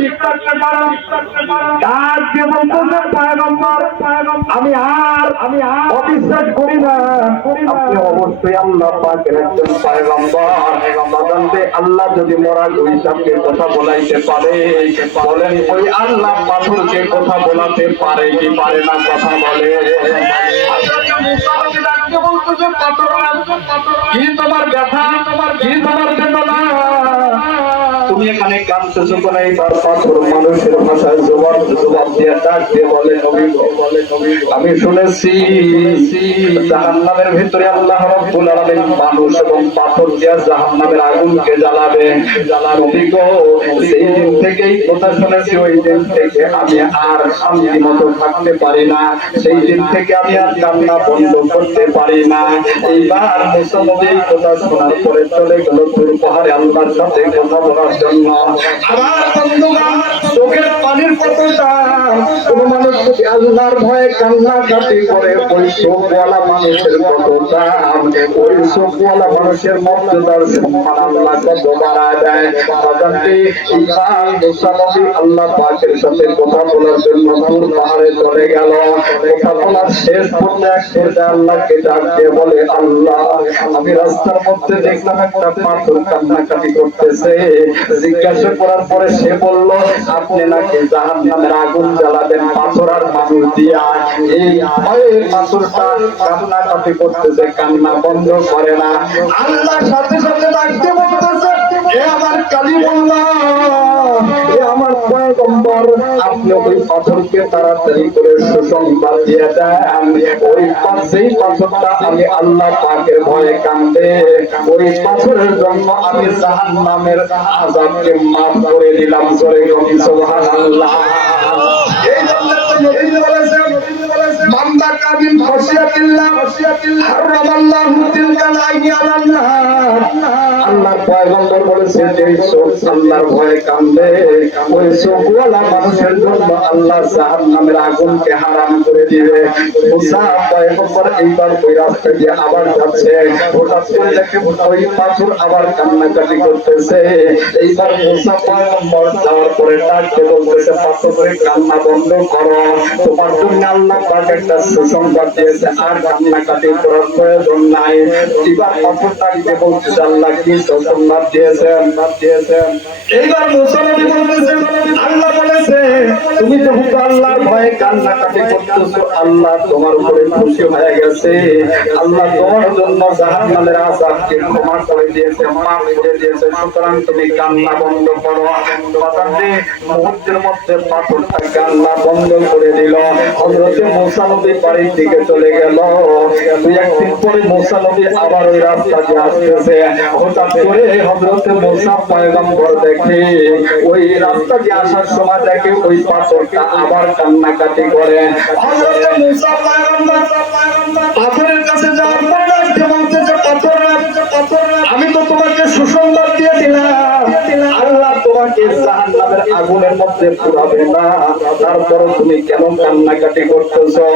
ঠিক রাখতে পারো। ডাক দিয়ে বলতেছে পয়গম্বর আমি আর অবিশ্বাস করি না, আপনি অবশ্যই আল্লাহ পাকের একজন পয়গম্বর। বাজানতে আল্লাহ যদি মরার হিসাবকে কথা বলাইতে পারে, বলেন ওই আল্লাহ পাথরকে কথা বলাতে পারে কি পারে না? কথা বলে। কি তোমার ব্যথা, কি তোমার বেদনা, তুমি এখানে কাঁদতেছো কেন? এইবার পাথর মানুষের ভাষায় জবাব দিয়ে ডাক দিয়ে বলে নবী গো, আমি শুনেছি জাহান্নামের ভিতরে আল্লাহ রাব্বুল আলামিন মানুষ এবং পাথর দিয়ে জাহান্নামের আগুনকে জ্বালাবে। নবী গো, সেই দিন থেকেই কথা শুনেছি, ওই দিন থেকে আমি আর শান্তি মতো থাকতে পারি না, সেই দিন থেকে আমি আর কান্না বন্ধ করতে পারি না। এইবার মুসা নবী এই কথা শোনার পরে চলে গেল তুর পাহাড়ে আল্লাহর সাথে কথা বলার জন্য। আমার বন্ধুগণ, চোখের পানির কতটা কোন মানুষ যদি আল্লাহর ভয়ে কান্নাকাটি করে, ওই চোখওয়ালা মানুষের কত দাম, ওই চোখওয়ালা মানুষের মর্যাদার সম্মান আল্লাহ কত বাড়ায় দেয়। বাজানটি ইমাম মুসা নবী আল্লাহ পাকের সাথে কথা বলার জন্য তুর পাহাড়ে চলে গেল। কথা বলার শেষ পর্যায়ে আল্লাহকে ডাক দিয়ে বলে, আল্লাহ আমি রাস্তার মধ্যে দেখলাম একটা পাথর কান্নাকাটি করতেছে। জিজ্ঞাসা করার পরে সে বলল, আপনি নাকি জাহান্নামের আগুন জ্বালাবেন পাথর আর মানুষ দিয়া। এই ভয়ে পাথরটা কান্নাকাটি করতেছে, কান্না বন্ধ করে না। আল্লাহ সাথে সাথে ডাকতে বলতেছে, এ আমার কালিমুল্লাহ, এ আমার পয়গম্বর, আপনি ওই পাথরকে তাড়াতাড়ি করে সুসংবাদ দিয়ে দেন। ওই যেই পাথরটা আমি আল্লাহ পাকের ভয়ে কাঁদে, ওই পাথরের জন্য আমি জাহান্নামের আযাবকে মাফ করে দিলাম। জোরে বলি সুবহানাল্লাহ। এই জন্য নবী বলেছেন, বান্দা কামিন খাশিয়াতিল্লাহ হারামাল্লাহু তিলকাল আইনি আলান নার। আল্লাহর পয়গম্বর বলেছে, যে চোখ আল্লাহর ভয়ে কাঁদে, ওই চোখওয়ালা মানুষের জন্য আল্লাহ জাহান্নামের আগুনকে হারাম করে দিবে। মুসা পয়গম্বর এইবার ওই রাস্তা দিয়ে আবার যাচ্ছে, হঠাৎ করে দেখে ওই পাথর আবার কান্নাকাটি করতেছে। এইবার মুসা পয়গম্বর যাওয়ার পরে ডাকতে বলতেছে, পাথরের কান্না বন্ধ করো, তোমার জন্য আল্লাহ পাক একটা সুসংবাদ দিয়েছে, আর কান্নাকাটি করার প্রয়োজন নাই। এবার পাথর ডাকতে বলতেছে, আল্লাহ কি সুসংবাদ দিয়েছেন? এইবার মুসা নবী বলতেছেন, আল্লাহ বলেছে তুমি যেহেতু আল্লাহর ভয়ে কান্নাকাটি করতেছো, আল্লাহ তোমার উপরে খুশি হয়ে গেছে, আল্লাহ তোমার জন্য জাহান্নামের আযাবকে ক্ষমা করে দিয়েছে, মাফ করে দিয়েছে, সুতরাং তুমি কান্না বন্ধ করো। মুহূর্তের মধ্যে পাথরটাকে আল্লাহ বন্ধ করে দিল। হযরতে মুসা নবী বাড়ির দিকে চলে গেল। দুই একদিন পরে মুসা নবী আবার ওই রাস্তা দিয়ে আসতেছে। হঠাৎ করে হযরতে মুসা পয়গম্বর দেখে, ওই রাস্তা দিয়ে আসার সময় দেখে ওই পাথরটা আবার কান্নাকাটি করে। হযরতে মুসা পয়গম্বর পাথরের কাছে যাওয়ার পর ডাকতে বলতেছে, পাথর আমি তো তোমাকে সুসংবাদ দিয়ে দিলাম, আল্লাহ তোমাকে জাহান্নামের আগুনের মধ্যে পুরাবে না, তারপরে তুমি কেন কান্নাকাটি করতেছো?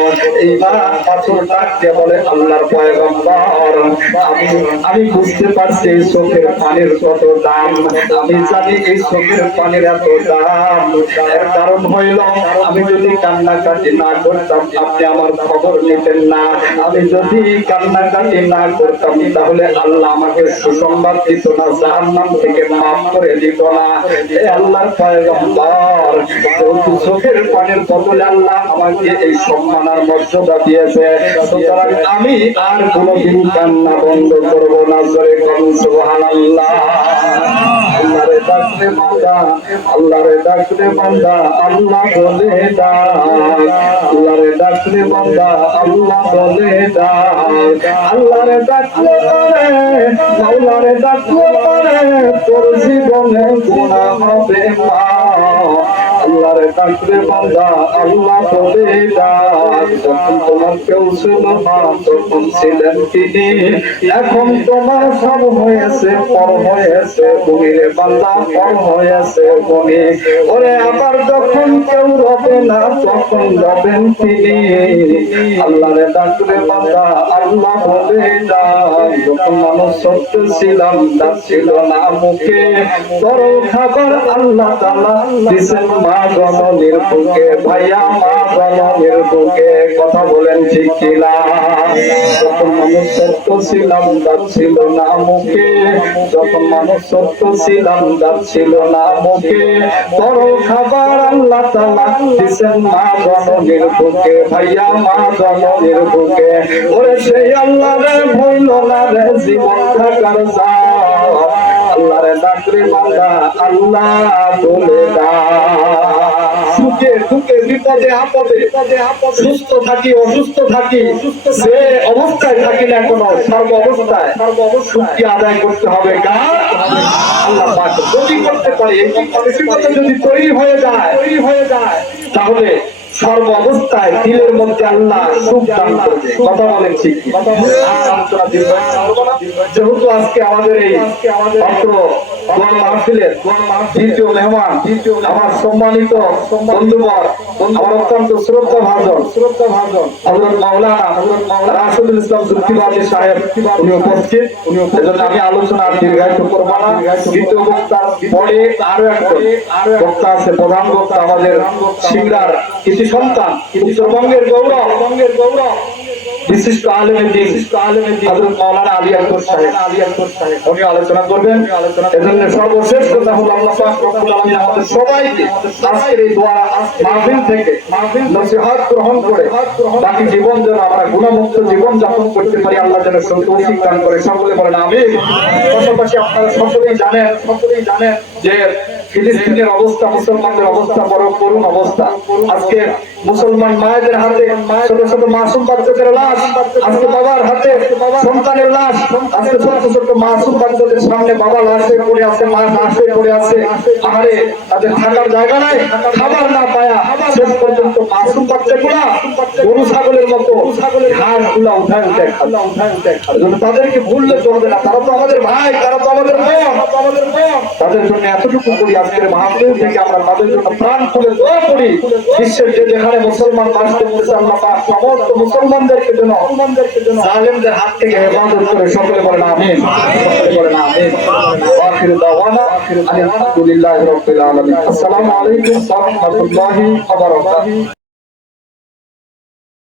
এইবার পাথর ডাক দিয়ে বলে, আল্লাহর পয়গম্বর আমি বুঝতে পারছি এই চোখের পানির কত দাম, আমি জানি এই চোখের পানির এত দাম। এর কারণ হইল, আমি যদি কান্নাকাটি না করতাম আপনি আমার খবর নিতেন না, আমি যদি কান্নাকাটি না করতাম তাহলে আল্লাহ আমাকে সুসংবাদ দিত না, জাহান্নাম থেকে মাফ করে দিত না। এ আল্লাহর পয়গম্বর, চোখের পানির বদলে আল্লাহ আমাকে এই সম্মান আর মর্যাদা দিয়েছে, সুতরাং আমি আর কোনোদিন কান্না বন্ধ করব না। জোরে বলুন সুবহানাল্লাহ। আল্লাহরে ডাকলে বান্দা, আল্লাহরে ডাকলে বান্দা আল্লাহ বলে ডাক, আল্লাহরে ডাকলে বান্দা আল্লাহ বলে ডাক, আল্লাহরে ডাকলে পারে, মাওলারে ডাকলে পারে, তোর জীবনে গুনাহ হবে না। আল্লাহরে ডাকলে বান্দা আল্লাহ বলে ডাক। যখন তোমার কেউ ছিল না তখন ছিলেন তিনি, এখন তোমার সব হয়েছে পর হয়েছে বলিরে বান্দা পর হয়েছে বলি। ওরে আবার যখন কেউ রবে না তখন রবেন তিনি, আল্লাহরে ডাকলে বান্দা আল্লাহ বলে ডাক। যখন মানুষ সত্য ছিলাম তার ছিল না মুখে, তরল খাবার আল্লাহ তাআলা দিছেন মা জননীর বুকে। ভাইয়া মা জননীর বুকে, কথা বলেন ঠিক কিনা? যখন মানুষ সত্য ছিলাম তার ছিল না মুখে, যখন মানুষ সত্য ছিলাম তার ছিল না মুখে, তরল খাবার আল্লাহ তাআলা দিছেন মা জননীর বুকে। ভাইয়া মা জননীর বুকে। ওরে সেই আল্লাহ রে ভইল না রে জীবন থাকার যাও, আল্লাহরে ডাকরে বান্দা আল্লাহ বলে ডাক। সুখে দুঃখে বিপদে আপদে সুস্থ থাকি অসুস্থ থাকি যে অবস্থায় থাকি না কোনো, সর্ব অবস্থায় সুখকে আদায় করতে হবে কার? আল্লাহ পাক। যদি করতে পারি এই মানসিকতা যদি তৈরি হয়ে যায় তাহলে সর্ব অবস্থায় দিলের মধ্যে আল্লাহ সুখ দান করবে। কথা বলেন ঠিক? যেহেতু আজকে আমাদের এই মাত্র মাহফিলের দ্বিতীয় মেহমান আমার সম্মানিত বন্ধুবর, আমার অত্যন্ত শ্রদ্ধা ভাজন হযরত মাওলানা রাশিদুল ইসলাম জুলফিকার সাহেব উনি উপস্থিত। এজন্য আমি আলোচনা আর দীর্ঘায়িত করব না। দ্বিতীয় বক্তার পরে আরো একজন বক্তা আছে, প্রধান বক্তা আমাদের সিংহার কৃষি সন্তান, উত্তরবঙ্গের গৌরব, বিশিষ্ট আলেমের দিন হযরত মাওলানা আলী আকবর সাহেব উনি আলোচনা করবেন। এজন্য সর্বশেষ কথা হলো আল্লাহ পাক রব্বুল আলামিন আমাদের সবাইকে আজকের এই দোয়া মাহফিল থেকে নসিহত গ্রহণ করে বাকি জীবন যেন আমরা গুণমুক্ত জীবন যাপন করতে পারি, আল্লাহ যেন তৌফিক দান করে। সকলে বলেন আমিন। পাশাপাশি আপনারা সকলেই জানেন যে ফিলিস্তিনের অবস্থা, মুসলমানদের অবস্থা বড় করুণ অবস্থা। আজকে মুসলমান মায়েদের হাতে ছোট ছোট মাসুম বাচ্চাদের লাশ, আজকে বাবার হাতে সন্তানের লাশ, আজকে ছোট ছোট মাসুম বাচ্চাদের সামনে বাবা লাশ হয়ে পড়ে আছে, মা লাশ হয়ে পড়ে আছে। আরে তাদের থাকার জায়গা নাই, খাবার না পায়া শেষ পর্যন্ত মাসুম বাচ্চাগুলা গরু ছাগলের মতো ঘাসগুলা উঠায় খায়। তাদেরকে ভুললে চলবে না, তারা তো আমাদের ভাই, তারা তো আমাদের বোন। তাদের জন্য এতটুকু করি আজকের মাহফিল থেকে আমরা তাদের জন্য প্রাণ খুলে দোয়া করি। বিশ্বের যে যেখানে মুসলমান বাস করতেছে আল্লাহ পাক সমস্ত মুসলমানদেরকে যেন জালেমদের হাত থেকে হেফাজত করে। সকলে বলেন আমিন। সকলে বলেন আমিন। আখিরু দাওয়ানা আলহামদুলিল্লাহি রাব্বিল আলামিন। আসসালামু আলাইকুম ওয়া রাহমাতুল্লাহি ওয়া বারাকাতুহু।